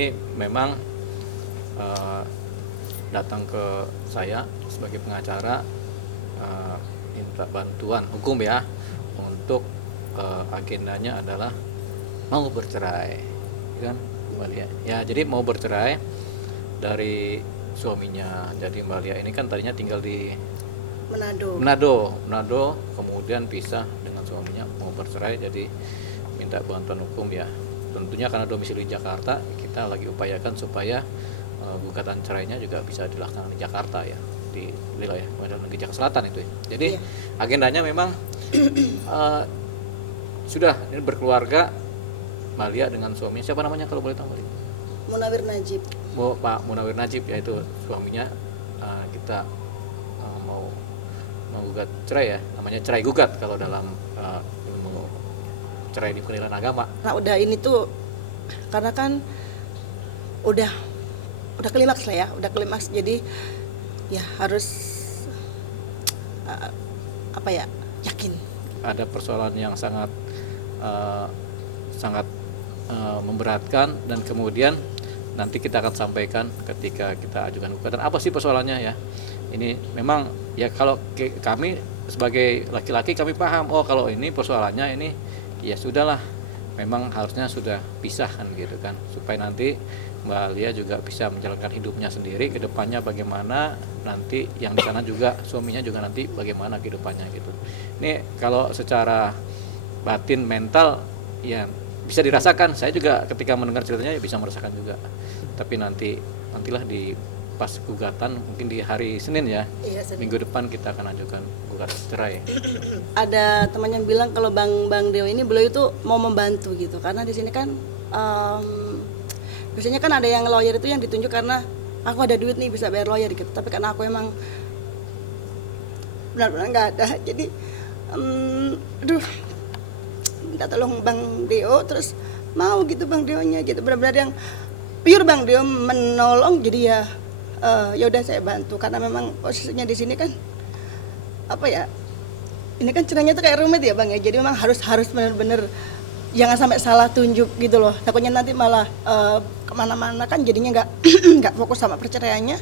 ini memang datang ke saya sebagai pengacara, minta bantuan hukum ya, untuk agendanya adalah mau bercerai, kan Mbak Lia? Ya, jadi mau bercerai dari suaminya. Jadi Mbak Lia ini kan tadinya tinggal di Manado, kemudian pisah dengan suaminya, mau bercerai, jadi minta bantuan hukum ya. Tentunya karena domisili Jakarta, kita lagi upayakan supaya gugatan cerainya juga bisa dilaksanakan di Jakarta ya, di wilayah Pengadilan Negeri Jakarta Selatan itu ya. Jadi agendanya memang sudah ini berkeluarga Malia dengan suaminya. Siapa namanya kalau boleh tahu? Munawir Najib. Pak Munawir Najib, yaitu suaminya. Kita mau gugat cerai ya, namanya cerai gugat kalau dalam ilmu cerai di pengadilan agama. Nah udah ini tuh karena kan udah klimaks lah ya, udah klimaks, jadi ya harus yakin. Ada persoalan yang sangat memberatkan, dan kemudian nanti kita akan sampaikan ketika kita ajukan gugatan apa sih persoalannya ya. Ini memang ya, kalau kami sebagai laki-laki kami paham, oh kalau ini persoalannya ini ya sudahlah, memang harusnya sudah pisah kan gitu kan, supaya nanti Mbak Lia juga bisa menjalankan hidupnya sendiri ke depannya, bagaimana nanti yang di sana juga suaminya juga nanti bagaimana kehidupannya gitu. Ini kalau secara batin mental ya bisa dirasakan, saya juga ketika mendengar ceritanya ya bisa merasakan juga. Tapi nantilah di pas gugatan, mungkin di hari Senin ya, minggu depan kita akan ajukan gugatan cerai. Ada teman yang bilang kalau Bang Deo ini beliau itu mau membantu gitu, karena di sini kan biasanya kan ada yang lawyer itu yang ditunjuk karena aku ada duit nih bisa bayar lawyer gitu, tapi karena aku emang benar-benar nggak ada, jadi minta tolong Bang Deo, terus mau gitu Bang Deonya gitu, benar-benar yang pure Bang Deo menolong. Jadi ya udah saya bantu, karena memang posisinya di sini kan ini kan cerainya tuh kayak rumit ya Bang ya, jadi memang harus benar-benar jangan sampai salah tunjuk gitu loh, takutnya nanti malah kemana-mana kan jadinya nggak fokus sama perceraiannya.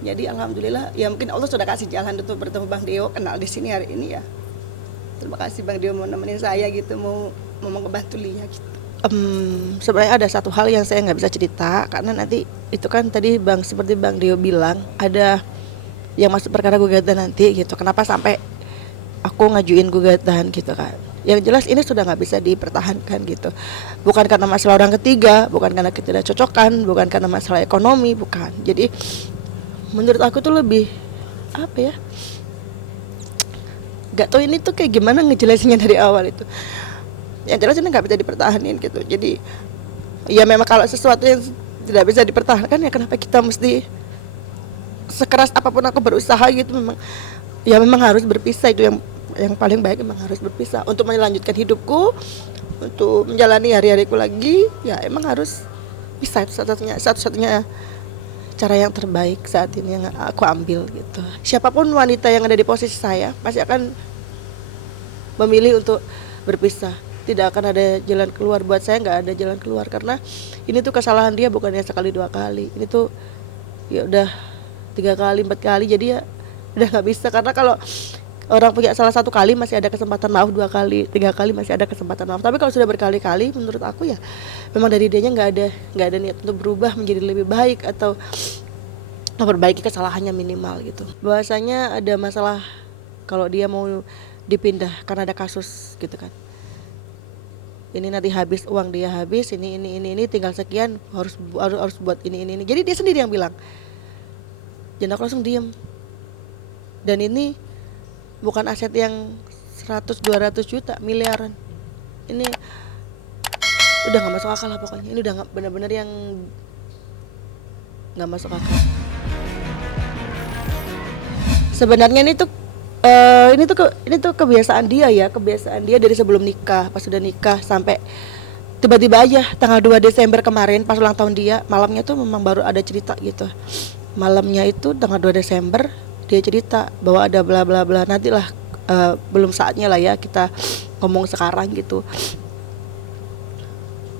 Jadi alhamdulillah ya, mungkin Allah sudah kasih jalan untuk bertemu Bang Deo, kenal di sini hari ini ya. Terima kasih Bang Deo mau nemenin saya gitu, mau ngebantu Lia gitu. Sebenarnya ada satu hal yang saya nggak bisa cerita, karena nanti itu kan tadi seperti Bang Deo bilang ada yang masuk perkara gugatan nanti gitu. Kenapa sampai aku ngajuin gugatan gitu kan? Yang jelas ini sudah nggak bisa dipertahankan gitu. Bukan karena masalah orang ketiga, bukan karena ketidakcocokan, bukan karena masalah ekonomi, bukan. Jadi menurut aku tuh lebih gak tau ini tuh kayak gimana ngejelasinnya dari awal itu. Yang jelas ini nggak bisa dipertahanin gitu. Jadi ya memang kalau sesuatu yang tidak bisa dipertahankan, ya kenapa kita mesti sekeras apapun aku berusaha gitu. Memang harus berpisah, itu yang paling baik, memang harus berpisah untuk melanjutkan hidupku, untuk menjalani hari-hariku lagi. Ya emang harus pisah, itu satu-satunya cara yang terbaik saat ini yang aku ambil gitu. Siapapun wanita yang ada di posisi saya pasti akan memilih untuk berpisah. Tidak akan ada jalan keluar, buat saya nggak ada jalan keluar, karena ini tuh kesalahan dia bukannya sekali dua kali, ini tuh ya udah 3 kali 4 kali, jadi ya udah nggak bisa. Karena kalau orang punya salah 1 kali masih ada kesempatan maaf, 2 kali 3 kali masih ada kesempatan maaf, tapi kalau sudah berkali-kali menurut aku ya memang dari dianya nggak ada niat untuk berubah menjadi lebih baik atau memperbaiki kesalahannya minimal gitu. Bahwasanya ada masalah kalau dia mau dipindah karena ada kasus gitu kan, ini nanti habis uang dia, habis ini tinggal sekian, harus buat ini. Jadi dia sendiri yang bilang, dan aku langsung diem. Dan ini bukan aset yang 100-200 juta, miliaran. Ini udah nggak masuk akal lah pokoknya. Ini udah nggak, benar-benar yang nggak masuk akal. Sebenarnya ini tuh kebiasaan dia dari sebelum nikah. Pas sudah nikah sampai tiba-tiba aja tanggal 2 Desember kemarin pas ulang tahun dia, malamnya tuh memang baru ada cerita gitu. Malamnya itu tanggal 2 Desember dia cerita bahwa ada bla bla bla, nantilah belum saatnya lah ya kita ngomong sekarang gitu.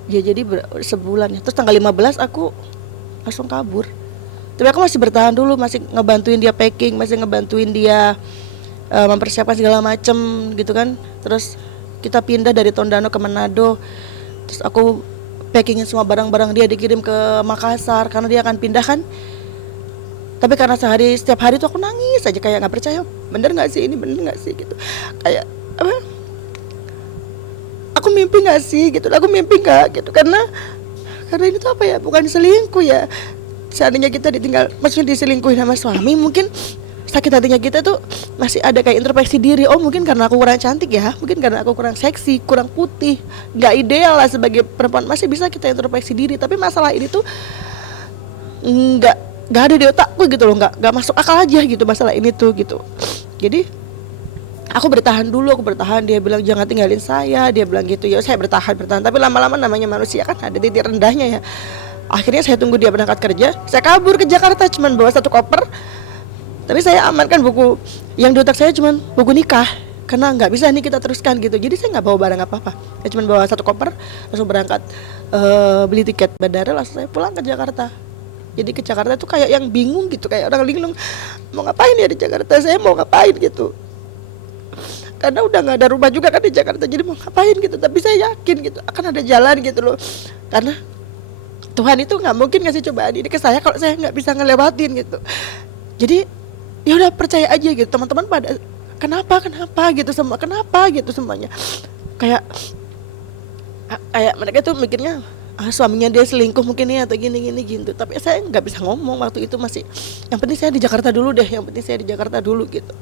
Ya jadi sebulan ya. Terus tanggal 15 aku langsung kabur. Tapi aku masih bertahan dulu, masih ngebantuin dia packing, masih ngebantuin dia mempersiapkan segala macem gitu kan. Terus kita pindah dari Tondano ke Manado. Terus aku packingin semua barang-barang dia, dikirim ke Makassar karena dia akan pindah kan. Tapi karena setiap hari tuh aku nangis aja, kayak nggak percaya, bener nggak sih ini, bener nggak sih gitu, kayak apa, aku mimpi nggak sih gitu, aku mimpi nggak gitu, karena ini tuh apa ya, bukan selingkuh ya. Seandainya kita ditinggal, maksudnya diselingkuhin sama suami, mungkin sakit hatinya kita tuh masih ada kayak introspeksi diri. Oh mungkin karena aku kurang cantik ya, mungkin karena aku kurang seksi, kurang putih, nggak ideal lah sebagai perempuan, masih bisa kita introspeksi diri. Tapi masalah ini tuh nggak ada di otakku gitu loh, nggak masuk akal aja gitu masalah ini tuh gitu. Jadi aku bertahan dulu, dia bilang jangan tinggalin saya, dia bilang gitu. Ya saya bertahan, tapi lama-lama namanya manusia kan ada titik rendahnya ya. Akhirnya saya tunggu dia berangkat kerja, saya kabur ke Jakarta cuman bawa 1 koper. Tapi saya amankan buku, yang di otak saya cuman buku nikah, karena nggak bisa nih kita teruskan gitu. Jadi saya nggak bawa barang apa-apa, saya cuma bawa 1 koper, langsung berangkat, beli tiket bandara, langsung saya pulang ke Jakarta. Jadi ke Jakarta tuh kayak yang bingung gitu, kayak orang linglung, mau ngapain ya di Jakarta, saya mau ngapain gitu. Karena udah nggak ada rumah juga kan di Jakarta, jadi mau ngapain gitu. Tapi saya yakin gitu akan ada jalan gitu loh, karena Tuhan itu nggak mungkin ngasih cobaan ini ke saya kalau saya nggak bisa ngelewatin gitu. Jadi ya udah percaya aja gitu. Teman-teman pada kenapa gitu, semua kenapa gitu semuanya, kayak mereka tuh mikirnya suaminya dia selingkuh mungkin ya atau gini gitu. Tapi saya nggak bisa ngomong waktu itu, masih yang penting saya di Jakarta dulu deh, gitu.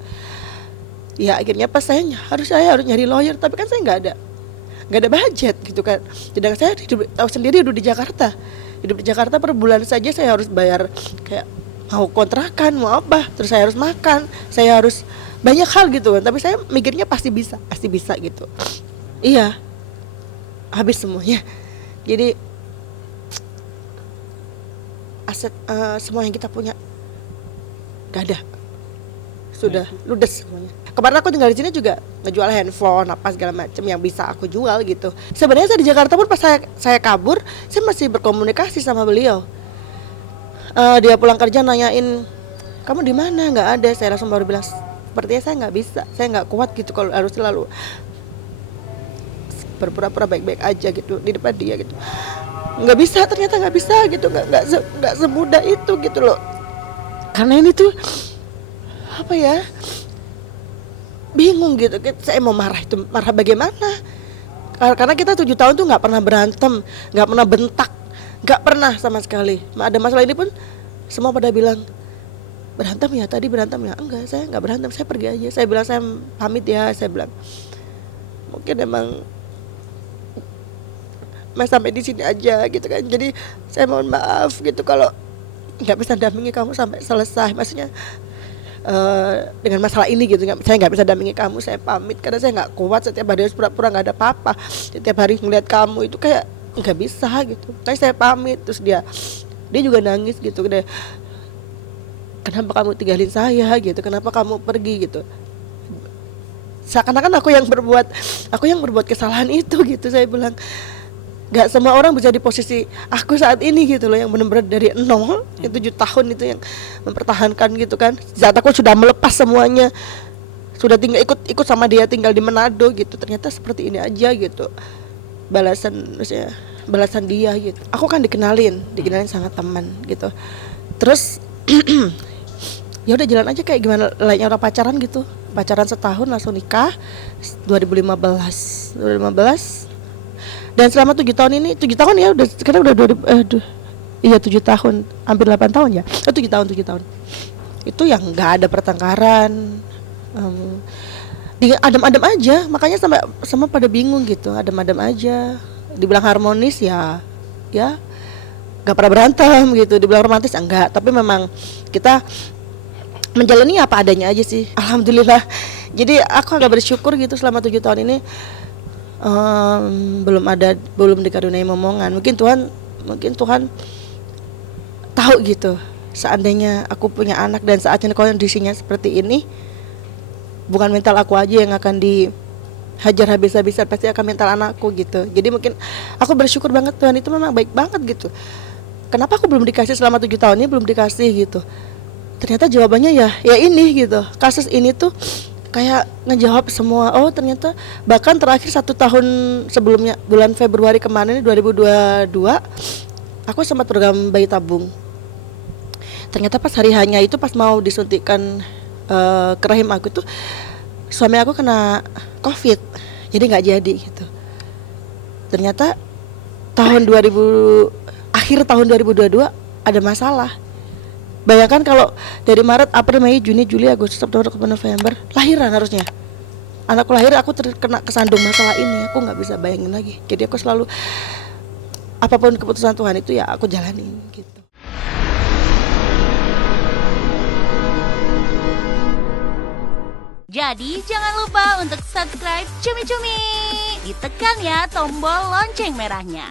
Ya akhirnya pas saya harus nyari lawyer, tapi kan saya nggak ada budget gitu kan. Sedangkan saya tahu sendiri hidup di Jakarta per bulan saja saya harus bayar kayak mau kontrakan, mau apa, terus saya harus makan, saya harus banyak hal gitu kan. Tapi saya mikirnya pasti bisa gitu. Iya, habis semuanya. Jadi aset semua yang kita punya gak ada, sudah ludes semuanya. Kemarin aku tinggal di sini juga ngejual handphone apa segala macam yang bisa aku jual gitu. Sebenarnya saya di Jakarta pun pas saya kabur, saya masih berkomunikasi sama beliau. Dia pulang kerja nanyain kamu di mana, nggak ada. Saya langsung baru bilang sepertinya saya nggak bisa, saya nggak kuat gitu kalau harus selalu berpura-pura baik-baik aja gitu di depan dia gitu. Nggak bisa, ternyata nggak bisa gitu, nggak semudah itu gitu loh. Karena ini tuh apa ya, bingung gitu. Saya mau marah bagaimana? Karena kita 7 tahun tuh nggak pernah berantem, nggak pernah bentak, nggak pernah sama sekali. Ada masalah ini pun semua pada bilang berantem ya, tadi berantem ya. Enggak, saya nggak berantem, saya pergi aja. Saya bilang saya pamit ya, saya bilang mungkin emang Mas sampai di sini aja gitu kan. Jadi saya mohon maaf gitu kalau nggak bisa dampingi kamu sampai selesai. Maksudnya dengan masalah ini gitu, saya nggak bisa dampingi kamu, saya pamit karena saya nggak kuat setiap hari harus pura-pura nggak ada apa-apa, setiap hari ngeliat kamu itu kayak nggak bisa gitu. Tapi saya pamit, terus dia juga nangis gitu, deh, kenapa kamu tinggalin saya gitu, kenapa kamu pergi gitu. Seakan-akan aku yang berbuat kesalahan itu gitu. Saya bilang nggak semua orang bisa di posisi aku saat ini gitu loh, yang benar-benar dari nol, yang 7 tahun itu yang mempertahankan gitu kan. Saat aku sudah melepas semuanya, sudah tinggal ikut sama dia tinggal di Manado gitu, ternyata seperti ini aja gitu balasan dia gitu. Aku kan dikenalin sama teman gitu, terus ya udah jalan aja kayak gimana layaknya orang pacaran gitu. Pacaran setahun langsung nikah 2015. Dan selama 7 tahun ini, 7 tahun ya udah, sekarang udah 7 tahun, hampir 8 tahun ya. 7 tahun. Itu yang nggak ada pertengkaran, adem-adem aja. Makanya sama pada bingung gitu, adem-adem aja. Dibilang harmonis ya nggak pernah berantem gitu. Dibilang romantis enggak, tapi memang kita menjalani apa adanya aja sih. Alhamdulillah. Jadi aku agak bersyukur gitu selama 7 tahun ini. Belum dikaruniai momongan. Mungkin Tuhan tahu gitu, seandainya aku punya anak dan saatnya kondisinya seperti ini, bukan mental aku aja yang akan hajar habis-habisan pasti akan mental anakku gitu. Jadi mungkin aku bersyukur banget Tuhan itu memang baik banget gitu. Kenapa aku belum dikasih selama 7 tahun ini belum dikasih gitu. Ternyata jawabannya ya ini gitu. Kasus ini tuh kayak ngejawab semua. Oh ternyata bahkan terakhir 1 tahun sebelumnya bulan Februari kemarin 2022 aku sempat program bayi tabung. Ternyata pas hari hanya itu pas mau disuntikkan ke rahim aku tuh suami aku kena COVID, jadi nggak jadi gitu. Ternyata akhir tahun 2022 ada masalah. Bayangkan kalau dari Maret, April, Mei, Juni, Juli, Agustus, September, Oktober, November lahiran harusnya. Anakku lahir aku terkena kesandung masalah ini, aku nggak bisa bayangin lagi. Jadi aku selalu apapun keputusan Tuhan itu ya aku jalanin gitu. Jadi jangan lupa untuk subscribe Cumi Cumi. Ditekan ya tombol lonceng merahnya.